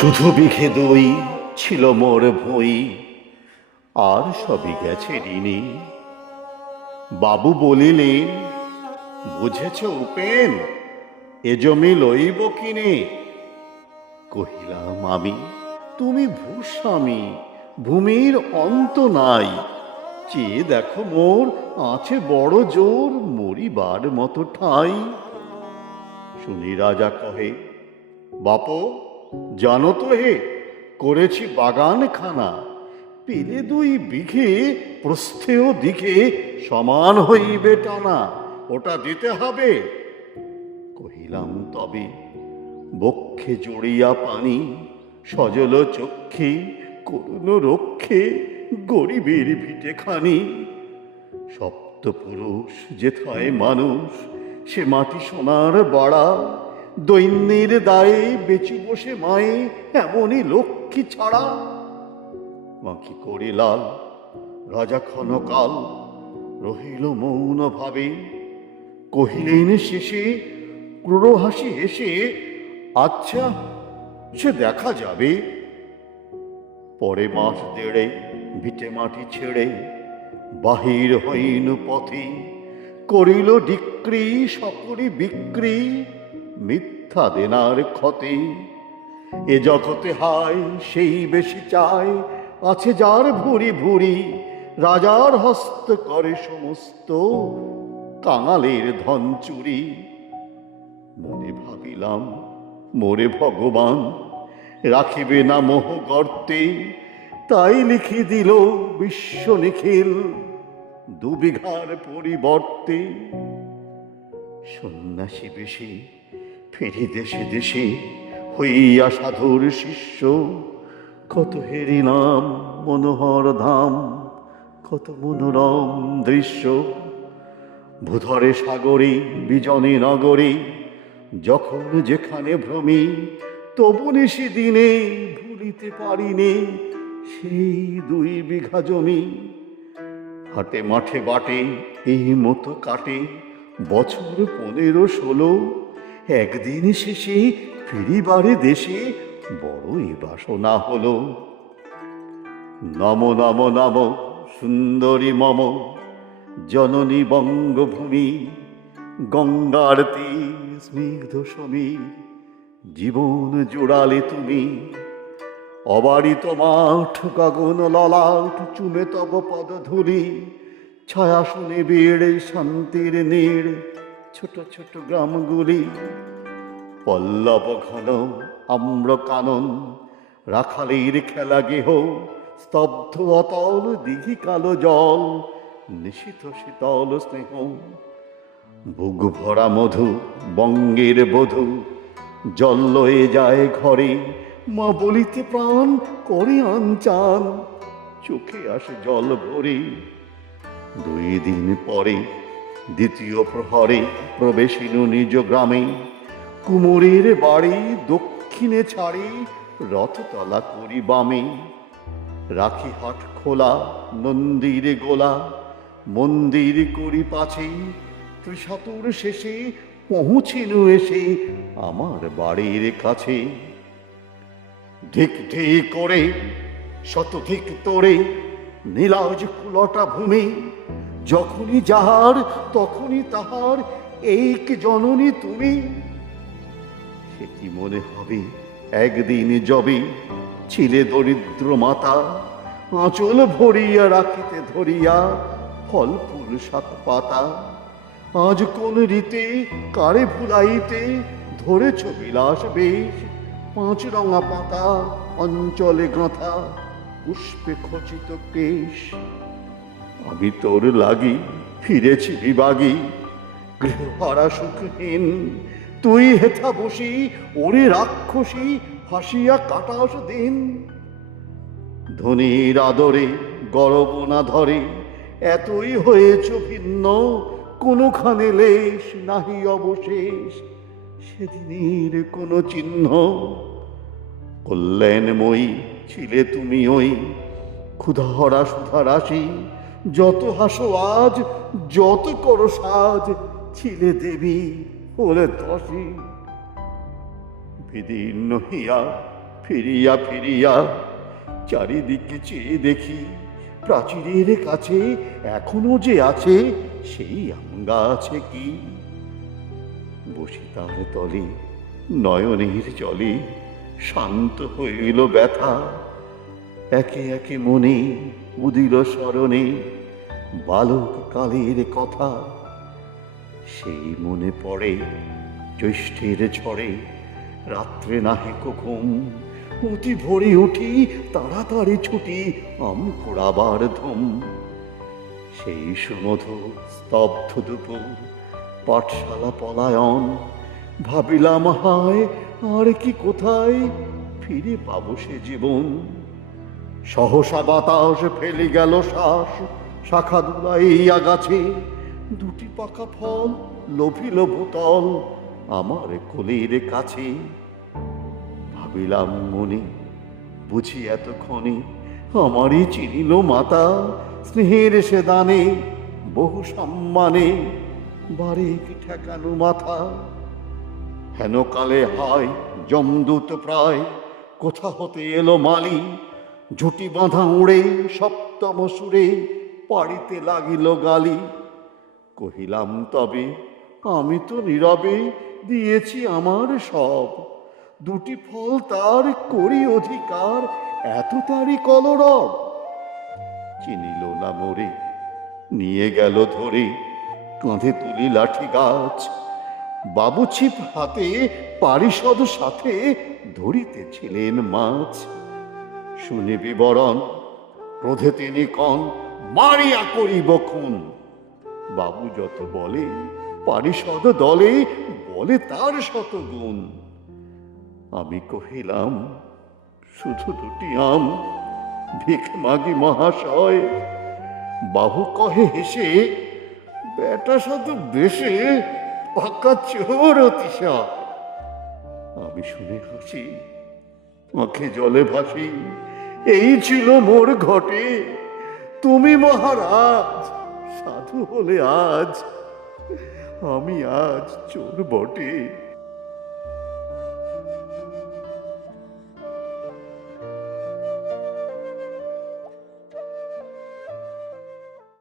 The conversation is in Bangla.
শুধু বিঘে দই ছিল মোর ভুঁই, আর সবই গেছে ঋণী। বাবু বলিলেন, বুঝেছ উপেন, এ জমি লইব কিনে? কহিলাম আমি, তুমি ভূস্বামী, ভূমির অন্ত নাই। চেয়ে দেখো মোর আছে বড় জোর, মরিবার মতো ঠাঁই। শুনি রাজা কহে, বাপ জানো তো হে, করেছি বাগান খানা, পেলে 2 বিঘে প্রস্থেও দিকে সমান হইবে টানা, ওটা দিতে হবে। কহিলাম তবে, বক্ষে জড়িয়া পানি, সজল চক্ষে করুণ রক্ষে, গরিবের ভিটে খানি। সপ্তপুরুষ যেথায় মানুষ, সে মাটি সোনার বাড়া, দৈন্যের দায়ে বেঁচে বসে মায়ে এমনই লক্ষ্মী ছাড়া। বাঁকি করে লাল রাজা ক্ষণকাল রহিল মৌন ভাবে, কহিলেন শেষে ক্রূর হাসি হেসে, আচ্ছা সে দেখা যাবে। পরে মাস 1.5 ভিটে মাটি ছেড়ে বাহির হইন পথে, করিল ডিক্রি সকলি বিক্রি, মিথ্যা দেনার ক্ষতে। এ জগতে হায় সেই বেশি চায়, আছে যার ভুরি ভুরি, রাজার হস্ত করে সমস্ত, কাঙালের ধন চুরি। মনে ভাবিলাম, মোরে ভগবান রাখিবে না মোহ গর্তে, তাই লিখি দিল বিশ্ব নিখিল 2 বিঘার পরিবর্তে। সন্ন্যাসী বেশে ফেরি দেশে দেশে, হইয়া সাধুর শিষ্য, কত হেরিলাম মনোহর ধাম, কত মনোরম দৃশ্য। ভূধরে সাগরে বিজনে নগরে, যখন যেখানে ভ্রমি, তবু নিশি দিনে ভুলিতে পারিনে সেই 2 বিঘা জমি। হাটে মাঠে বাটে এই মতো কাটে বছর 15-16, একদিন শেষে ফিরিবারে দেশে বড়ই বাসনা হলো। নম নম নম সুন্দরী মম জননী বঙ্গভূমি, গঙ্গার তীর স্নিগ্ধ সমীর, জীবন জোড়ালে তুমি। অবারিত মাঠ গগন ললাট, চুমে তব পদধূলি, ছায়া শুনে বেড়ে শান্তির নীড়, ছোট ছোট গ্রামগুলি। পল্লব ঘন আম্র কানন, রাখালের খেলা গেহ, স্তব্ধ অতল দিঘি কালো জল, নিশীথ শীতল স্নেহ। বুক ভরা মধু বঙ্গের বধূ, জল লয়ে যায় ঘরে, মা বলিতে প্রাণ করে আনচান, চোখে আসে জল ভরে। 2 দিন পরে দ্বিতীয় প্রহরে প্রবেশিনু নিজ গ্রামে, কুমোরের বাড়ি দক্ষিণে ছাড়ি, রথতলা করি বামে। রাখি হাট খোলা নন্দীর গোলা, মন্দির করি পাছে, ত্রিশাতুর শেষে পৌঁছিনু এসে আমার বাড়ির কাছে। ধিক ধিক করে শতধিক তোরে নীলাজ কুলটা ভূমি, যখনই যাহার তখনই তাহার, এই কি জননী তুমি। সে কি মনে হবে একদিন যবে ছিলে দরিদ্র মাতা, আঁচল ভরিয়া রাখিতে ধরিয়া ফল ফুল শাক পাতা। আজ কোন রীতে কারে ভুলাইতে ধরেছ বিলাস বেশ, 5 রঙা পাতা অঞ্চলে গাঁথা, পুষ্পে খচিত কেশ। আমি তোর লাগি ফিরেছি বিবাগী, গৃহহারা সুখহীন, তুই হেথা বসি ওরে রাক্ষসী, হাসিয়া কাটাস দিন। ধনীর আদরে গরব না ধরে, এতই হয়েছ ভিন্ন, কোনখানে লেশ নাহি অবশেষ, সেদিনের কোনো চিহ্ন। কল্যাণময়ী ছিলে তুমি ওই, ক্ষুধাহরা সুধা রাশি, যত হাসো আজ যত করো সাজ, ছিলে দেবী হলে 10। বিদীর্ণ হিয়া ফিরিয়া ফিরিয়া চারিদিকে চেয়ে দেখি, প্রাচীরের কাছে এখনো যে আছে সেই আম গাছে কি। বসি তার তলে নয়নের জলে, শান্ত হইল ব্যথা। একে একে মনে উদিল স্মরণে বালক কালের কথা। সেই মনে পড়ে জ্যৈষ্ঠের ঝড়ে, রাত্রে নাহে ঘুম, অতি ভোরে উঠি তাড়াতাড়ি ছুটি আম কুড়াবার ধুম। সেই সুমধুর স্তব্ধ দুপুর, পাঠশালা পলায়ন, ভাবিলাম হায় আর কি কোথায় ফিরে পাবো সে জীবন। সহসা বাতাস ফেলে গেল শ্বাস, শাখা দুলাইয়া গাছে, দুটি পাকা ফল লোভিল ভূতল আমার কোলের কাছে। ভাবিলাম মনে, বুঝি এতক্ষণে আমারই চিনিল মাতা, স্নেহের সে দানে বহু সম্মানে বারেক ঠেকানো মাথা। হেন কালে হয় যমদূত প্রায়, কোথা হতে এলো মালি, ঝুটি বাঁধা উড়ে সপ্তম সুরে পাড়িতে লাগিল গালি। কহিলাম তবে আমি তো নীরবে দিয়েছি আমার সব, দুটি ফল তার করি অধিকার, এত তারই কলরব। চিনিল না মোরে, নিয়ে গেল ধরে কাঁধে তুলি লাঠি গাছ, বাবু ছিপ হাতে পারিষদ সাথে ধরিতেছিলেন মাছ। শুনে বিবরণ ক্রোধে তিনি কন, মারিয়া করিব খুন। বাবু যত বলে পারিষদ দলে বলে তার শত গুণ। আমি কহিলাম শুধু দুটি আম, ভিখ মাগি মহাশয়। বাবু কহে হেসে, বেটা শত বেশে পাকা চোর অতিশয়। আমি শুনে হাসি, চোখে জলে ভাসি, এই ছিল মোর ঘটে। তুমি মহারাজ সাধু হলে আজ, আমি আজ চোর বটে।